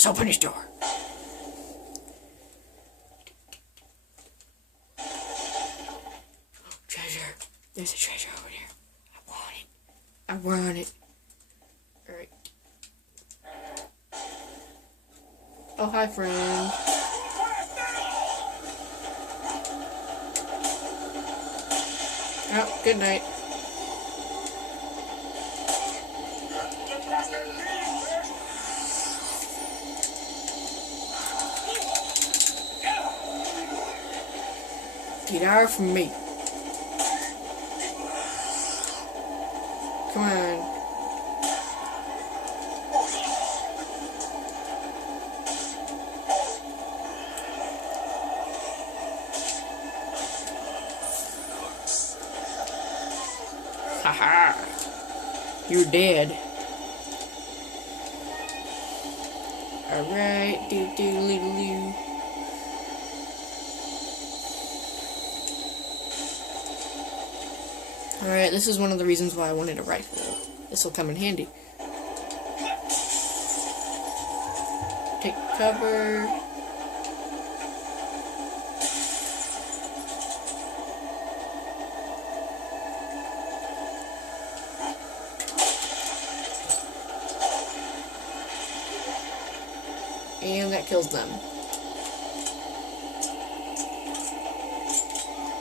Just open his door. Treasure. There's a treasure over there. I want it. I want it. Alright. Oh, hi, friend. Oh, good night. Get out from me. Come on. Haha. You're dead. Alright, do. Alright, this is one of the reasons why I wanted a rifle. This will come in handy. Take cover. And that kills them.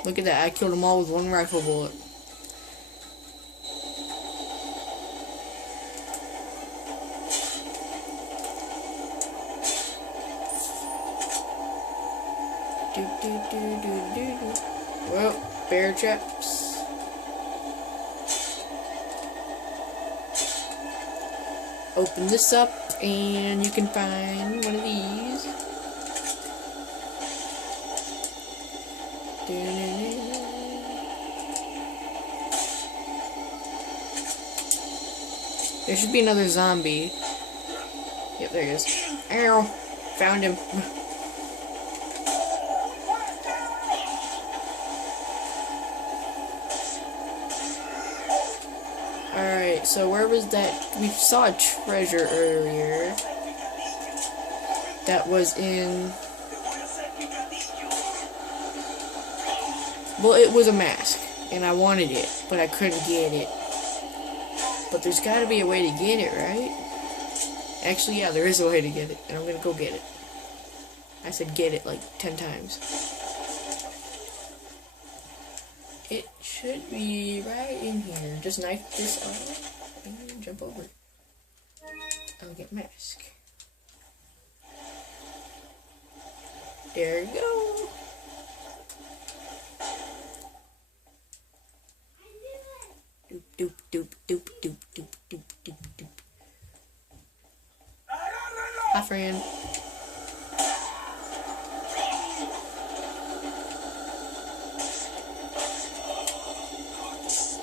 Look at that, I killed them all with one rifle bullet. Do. Well, bear traps. Open this up and you can find one of these. There should be another zombie. Yep, there he is. Ow! Found him. Alright, so where was that? We saw a treasure earlier. That was in... Well, it was a mask, and I wanted it, but I couldn't get it. But there's gotta be a way to get it, right? Actually, yeah, there is a way to get it, and I'm gonna go get it. I said get it like 10 times. It should be right in here. Just knife this off and jump over. I'll get mask. There you go. Doop. Hi, friend.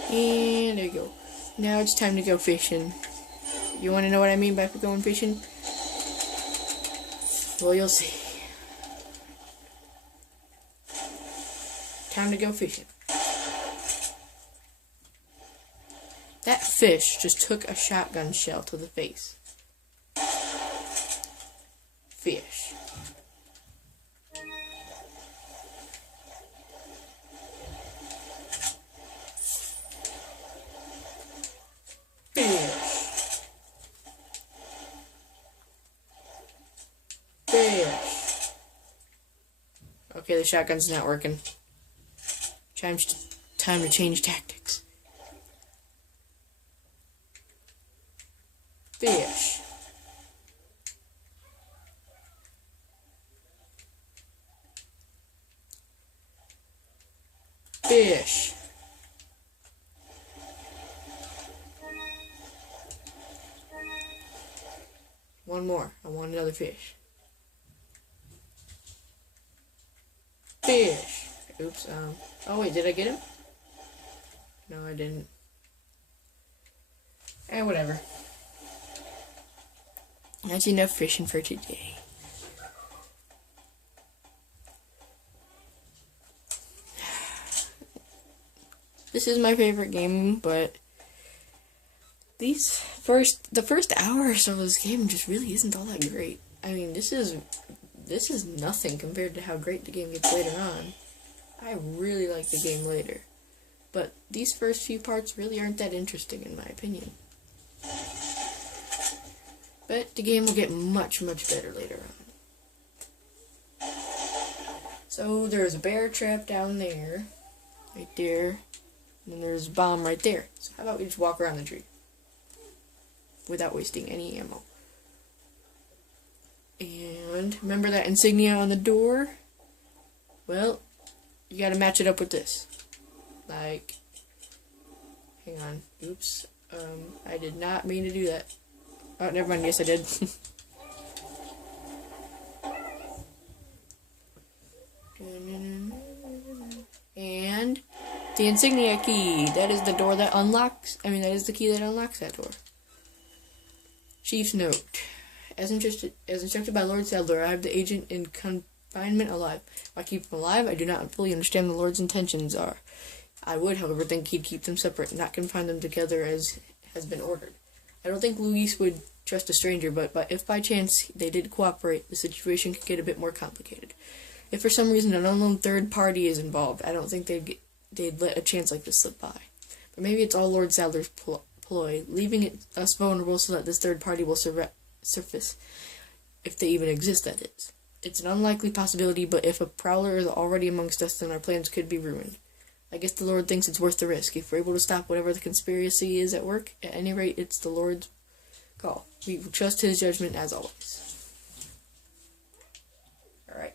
And there you go. Now it's time to go fishing. You want to know what I mean by going fishing? Well, you'll see. Time to go fishing. That fish just took a shotgun shell to the face. Fish. Fish. Okay, the shotgun's not working. Time to change tactics. Fish. Fish. One more. I want another fish. Fish. Oops. Oh wait, did I get him? No, I didn't. Whatever. That's enough fishing for today. This is my favorite game, but the first hour or so of this game just really isn't all that great. I mean, this is nothing compared to how great the game gets later on. I really like the game later. But these first few parts really aren't that interesting in my opinion. But the game will get much, much better later on. So there's a bear trap down there. Right there. And then there's a bomb right there. So how about we just walk around the tree? Without wasting any ammo. And remember that insignia on the door? Well, you gotta match it up with this. Like, hang on. Oops. I did not mean to do that. Oh, never mind. Yes, I did. And the insignia key. That is the door that unlocks. That is the key that unlocks that door. Chief's note. As instructed by Lord Sadler, I have the agent in confinement alive. If I keep him alive, I do not fully understand the Lord's intentions are. I would, however, think he'd keep them separate and not confine them together as has been ordered. I don't think Luis would trust a stranger, but if by chance they did cooperate, the situation could get a bit more complicated. If for some reason an unknown third party is involved, I don't think they'd let a chance like this slip by. But maybe it's all Lord Sadler's ploy, leaving us vulnerable so that this third party will surface, if they even exist, that is. It's an unlikely possibility, but if a prowler is already amongst us, then our plans could be ruined. I guess the Lord thinks it's worth the risk. If we're able to stop whatever the conspiracy is at work, at any rate, it's the Lord's call. We will trust his judgment as always. Alright.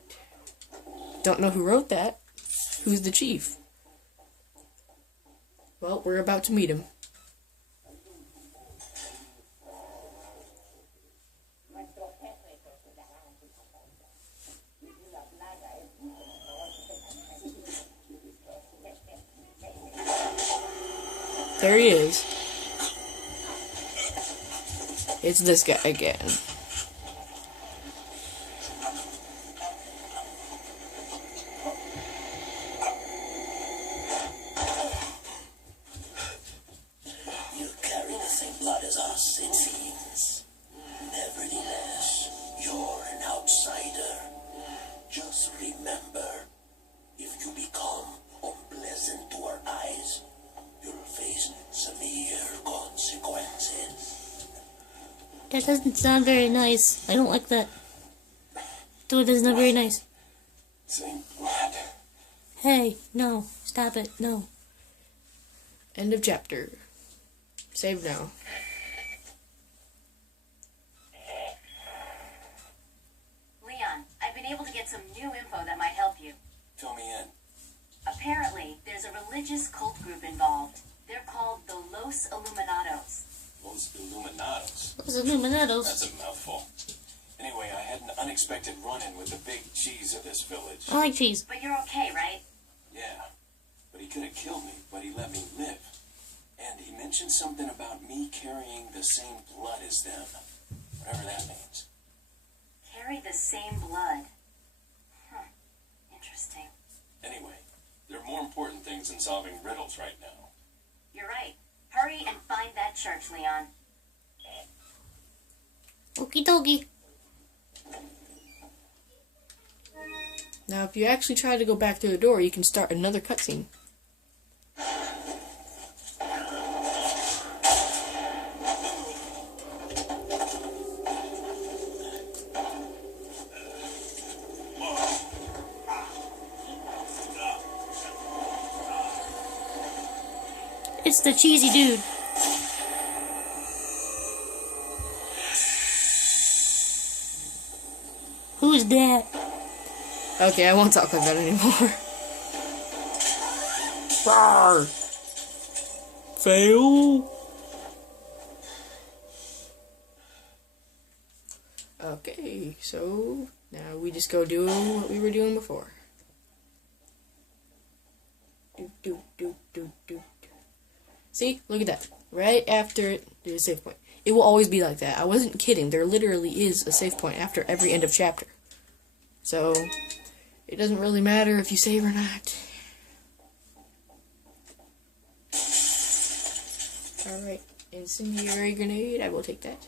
Don't know who wrote that. Who's the chief? Well, we're about to meet him. There he is. It's this guy again. You carry the same blood as us, it seems. Nevertheless, you're an outsider. Just remember, if you become unpleasant to our eyes, you'll face severe consequences. That doesn't sound very nice. I don't like that. Dude, that's not very nice. Same blood. Hey, no. Stop it. No. End of chapter. Save now. Leon, I've been able to get some new info that might help you. Fill me in. Apparently, there's a religious cult group involved. They're called the Los Illuminados. Los Illuminados. Those Illuminados. That's a mouthful. Anyway, I had an unexpected run-in with the big cheese of this village. I like cheese. But you're okay, right? Yeah, but he could have killed me, but he let me live. And he mentioned something about me carrying the same blood as them. Whatever that means. Carry the same blood. Huh. Interesting. Anyway, there are more important things than solving riddles right now. You're right. Hurry and find that church, Leon. Okie dokie. Now, if you actually try to go back through the door, you can start another cutscene. It's the cheesy dude. Who's that? Okay, I won't talk like that anymore. Rawr! Fail! Okay, so now we just go do what we were doing before. Do. See? Look at that. Right after it, there's a save point. It will always be like that. I wasn't kidding. There literally is a save point after every end of chapter. So, it doesn't really matter if you save or not. Alright. Incendiary grenade. I will take that.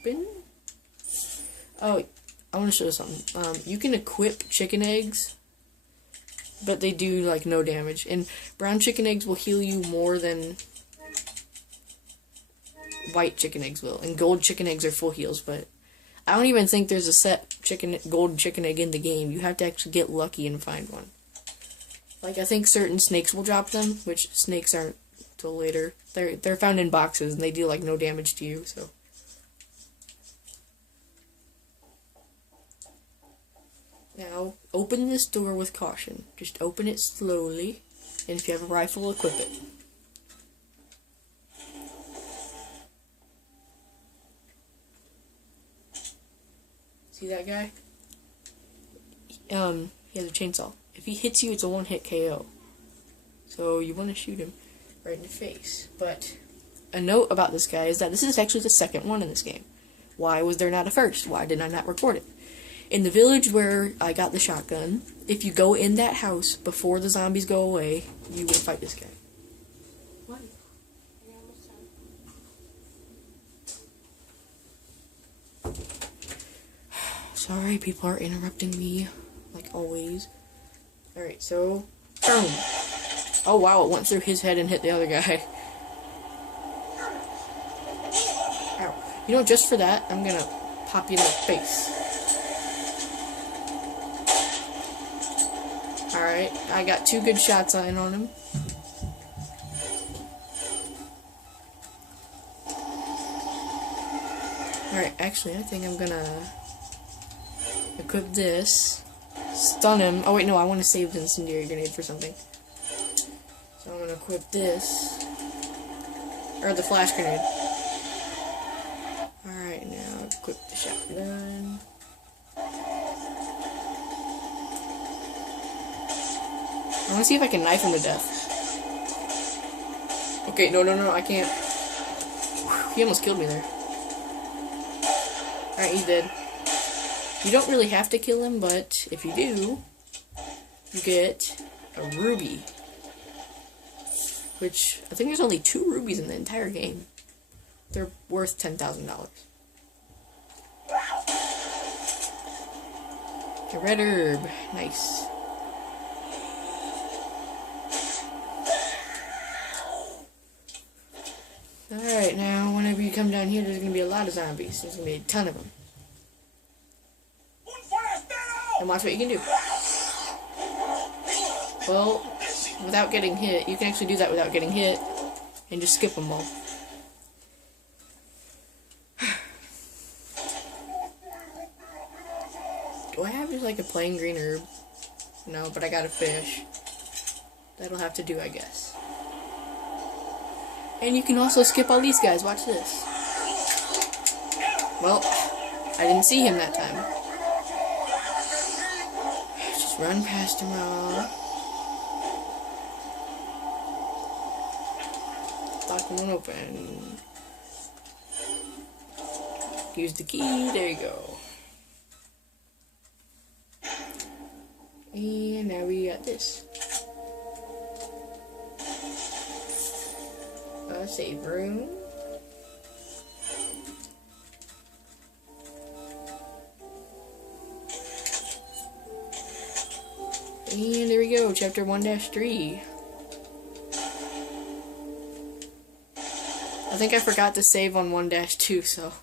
open. Oh, I want to show you something. You can equip chicken eggs, but they do like no damage. And brown chicken eggs will heal you more than white chicken eggs will. And gold chicken eggs are full heals, but I don't even think there's a set gold chicken egg in the game. You have to actually get lucky and find one. Like, I think certain snakes will drop them, which snakes aren't till later. They're found in boxes, and they do, like, no damage to you, so. Now, open this door with caution. Just open it slowly, and if you have a rifle, equip it. See that guy? He has a chainsaw. If he hits you, it's a one-hit KO. So you want to shoot him right in the face. But a note about this guy is that this is actually the second one in this game. Why was there not a first? Why did I not record it? In the village where I got the shotgun, if you go in that house before the zombies go away, you will fight this guy. What? Sorry, people are interrupting me, like always. Alright, so, boom. Oh wow, it went through his head and hit the other guy. Ow. You know, just for that, I'm gonna pop you in the face. Alright, I got 2 good shots on him. Alright, actually, I think I'm gonna equip this. Stun him. Oh wait, no, I want to save the incendiary grenade for something. So I'm gonna equip this. Or the flash grenade. Alright, now equip the shotgun. I want to see if I can knife him to death. Okay, no, I can't. Whew, he almost killed me there. Alright, he's dead. You don't really have to kill him, but if you do, you get a ruby. Which, I think there's only 2 rubies in the entire game. They're worth $10,000. A red herb. Nice. Alright, now, whenever you come down here, there's going to be a lot of zombies. There's going to be a ton of them. And watch what you can do. Well, without getting hit, you can actually do that without getting hit, and just skip them all. Do I have just like a plain green herb? No, but I got a fish. That'll have to do, I guess. And you can also skip all these guys. Watch this. Well, I didn't see him that time. Just run past him all. Lock one open. Use the key. There you go. And now we got this. Save room. And there we go, chapter 1-3. I think I forgot to save on 1-2, so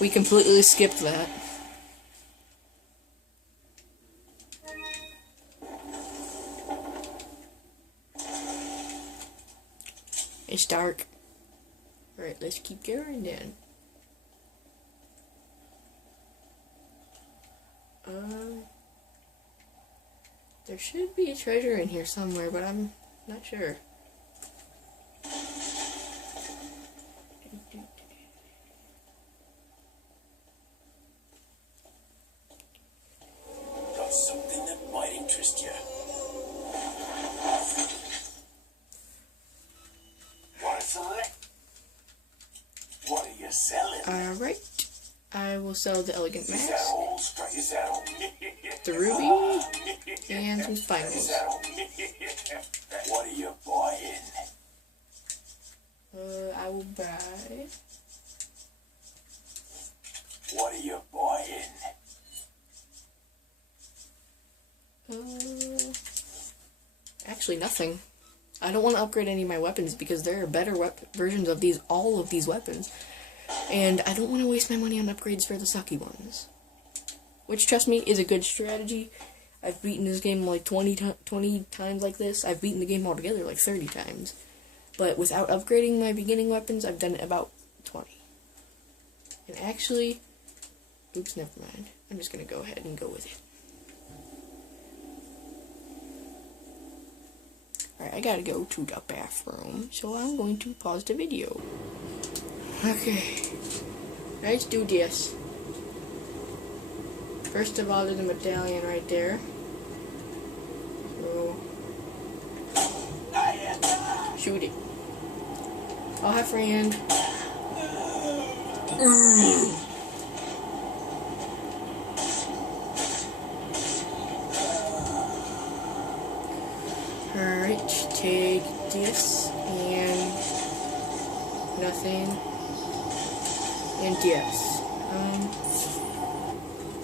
we completely skipped that. It's dark. Alright, let's keep going then. There should be a treasure in here somewhere, but I'm not sure. Got something that might interest you. What are you selling? Alright. I will sell the elegant mask, Is that all? the ruby, and some spinels. What are you buying? I will buy What are you buying? Actually, nothing. I don't want to upgrade any of my weapons because there are better versions of all of these weapons. And I don't want to waste my money on upgrades for the sucky ones. Which, trust me, is a good strategy. I've beaten this game like 20 times like this. I've beaten the game altogether like 30 times. But without upgrading my beginning weapons, I've done it about 20. And actually, oops, never mind. I'm just going to go ahead and go with it. Alright, I gotta go to the bathroom, so I'm going to pause the video. Okay, let's do this. First of all, there's a medallion right there. So, shoot it. Oh, hi, friend. Alright, take this and nothing and yes.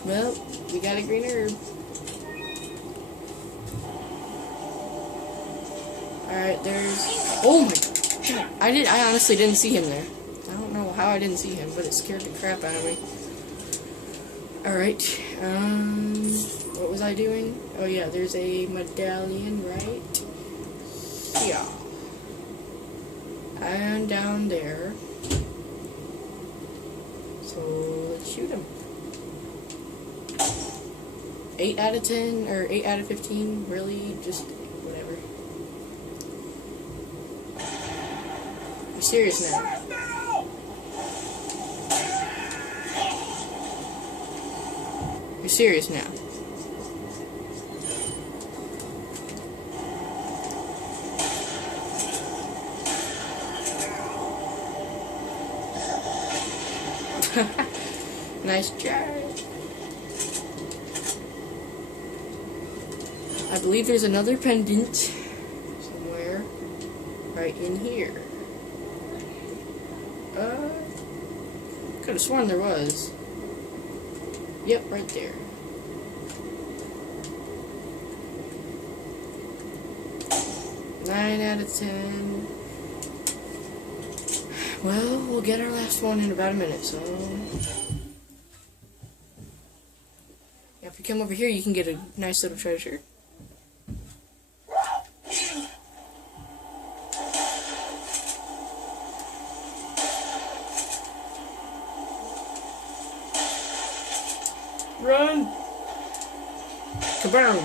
Well, we got a green herb. Alright, there's, oh my god, I honestly didn't see him there. I don't know how I didn't see him, but it scared the crap out of me. Alright, what was I doing? Oh yeah, there's a medallion right here. And down there. So, let's shoot him. 8 out of 10, or 8 out of 15, really, just whatever. You're serious now. You're serious now. Nice try. I believe there's another pendant somewhere right in here. Could have sworn there was. Yep, right there. Nine out of 10. Well, we'll get our last one in about a minute, so... Yeah, if you come over here, you can get a nice little treasure. Run! Kaboom!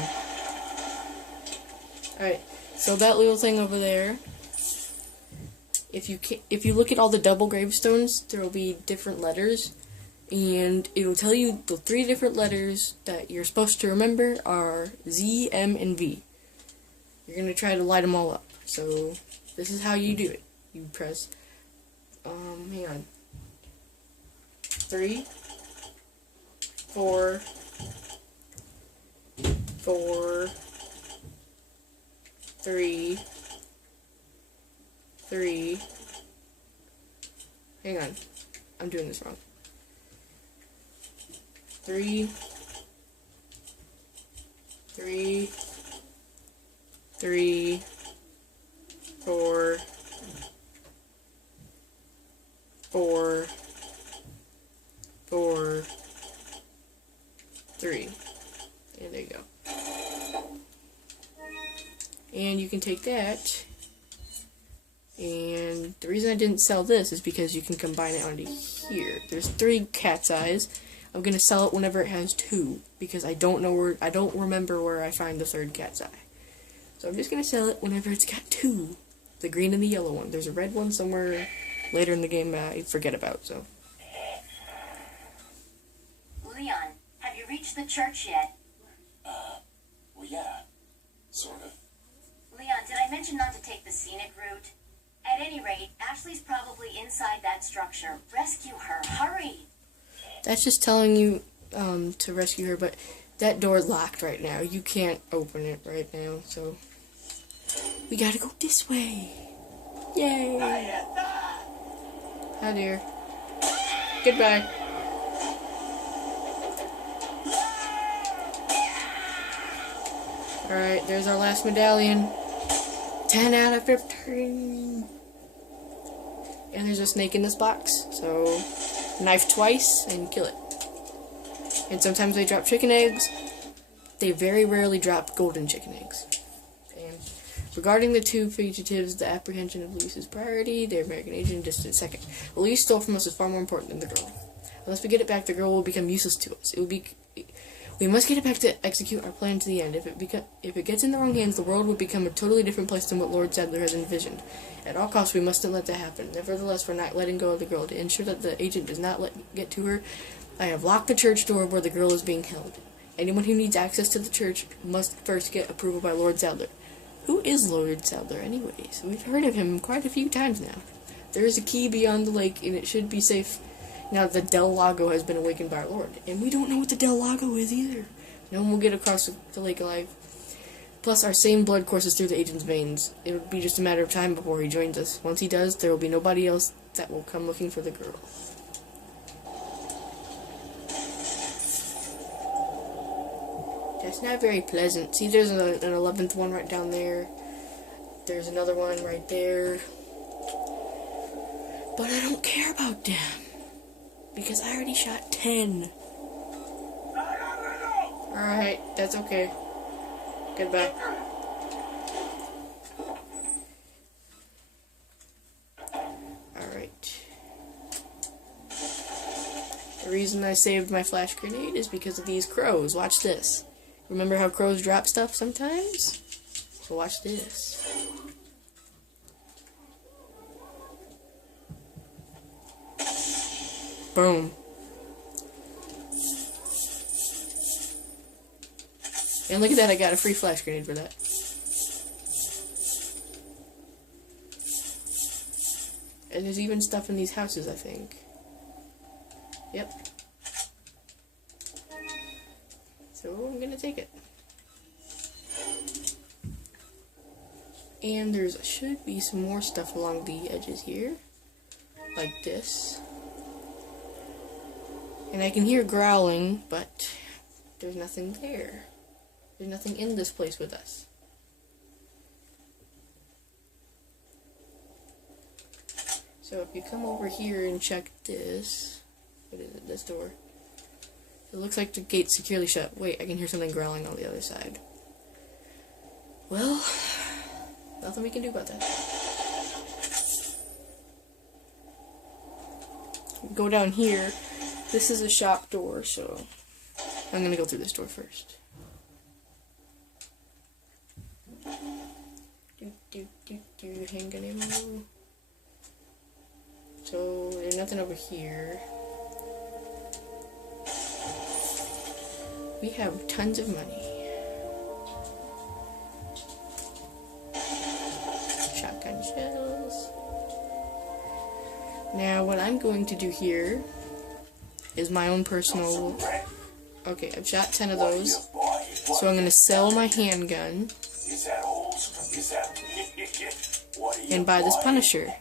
Alright, so that little thing over there, if you look at all the double gravestones, there will be different letters, and it will tell you the 3 different letters that you're supposed to remember are Z, M, and V. You're going to try to light them all up. So, this is how you do it. You press, hang on, 3, 4, 4, 3, 3, hang on, I'm doing this wrong. 3, 3, 3, 4, 4, 4, 3. And there you go. And you can take that, and the reason I didn't sell this is because you can combine it onto here. There's 3 cat's eyes. I'm gonna sell it whenever it has 2, because I don't remember where I find the 3rd cat's eye. So I'm just gonna sell it whenever it's got 2. The green and the yellow one. There's a red one somewhere later in the game I forget about, so. Leon, have you reached the church yet? Well, yeah. Sort of. Leon, did I mention not to take the scenic route? At any rate, Ashley's probably inside that structure. Rescue her. Hurry! That's just telling you to rescue her, but that door's locked right now. You can't open it right now, so we gotta go this way. Yay! Hi, dear. Goodbye. Alright, there's our last medallion. 10 out of 15. And there's a snake in this box. So, knife twice and kill it. And sometimes they drop chicken eggs. They very rarely drop golden chicken eggs. And regarding the two fugitives, the apprehension of Luis is priority. Their American agent distant second. What Luis stole from us is far more important than the girl. Unless we get it back, the girl will become useless to us. We must get it back to execute our plan to the end. If it gets in the wrong hands, the world would become a totally different place than what Lord Sadler has envisioned. At all costs, we mustn't let that happen. Nevertheless, we're not letting go of the girl. To ensure that the agent does not get to her, I have locked the church door where the girl is being held. Anyone who needs access to the church must first get approval by Lord Sadler. Who is Lord Sadler, anyways? We've heard of him quite a few times now. There is a key beyond the lake, and it should be safe now that the Del Lago has been awakened by our Lord. And we don't know what the Del Lago is either. No one will get across the lake alive. Plus, our same blood courses through the agent's veins. It would be just a matter of time before he joins us. Once he does, there will be nobody else that will come looking for the girl. That's not very pleasant. See, there's an 11th one right down there. There's another one right there. But I don't care about them. Because I already shot 10. Alright, that's okay. Goodbye. Alright. The reason I saved my flash grenade is because of these crows. Watch this. Remember how crows drop stuff sometimes? So watch this. Boom. And look at that, I got a free flash grenade for that. And there's even stuff in these houses, I think. Yep. So I'm gonna take it. And there's should be some more stuff along the edges here. Like this. And I can hear growling, but there's nothing there. There's nothing in this place with us. So if you come over here and check this, what is it, this door? It looks like the gate's securely shut. Wait, I can hear something growling on the other side. Well, nothing we can do about that. Go down here. This is a shop door, so I'm gonna go through this door first. Handgun ammo. So there's nothing over here. We have tons of money. Shotgun shells. Now what I'm going to do here is my own personal... Okay, I've shot 10 of those. So I'm going to sell my handgun and buy this Punisher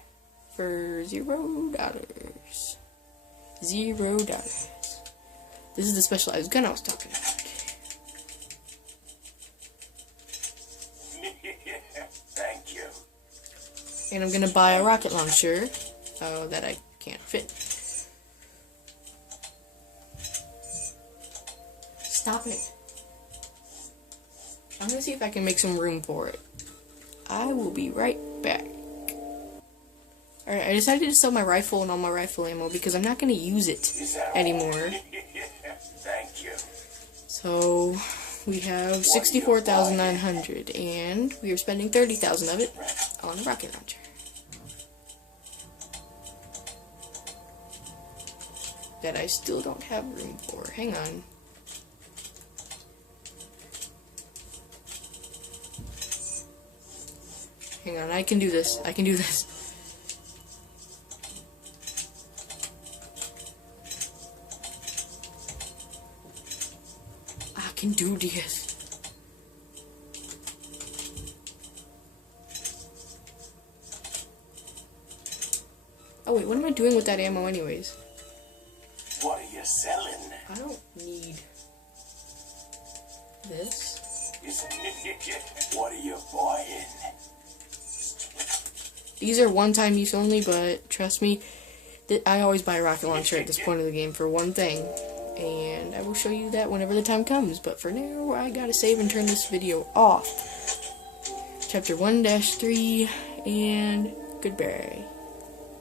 for $0. $0. This is the specialized gun I was talking about. Thank you. And I'm going to buy a rocket launcher that I can't fit. Stop it. I'm going to see if I can make some room for it. I will be right back. Alright, I decided to sell my rifle and all my rifle ammo because I'm not going to use it anymore. Thank you. So, we have 64,900 and we are spending 30,000 of it on a rocket launcher. That I still don't have room for. Hang on. Hang on, I can do this. I can do this. I can do this. Oh wait, what am I doing with that ammo anyways? What are you selling? I don't need this. What are you buying? These are one-time use only, but trust me, I always buy a rocket launcher at this point of the game for one thing, and I will show you that whenever the time comes. But for now, I gotta save and turn this video off. Chapter 1-3, and goodbye.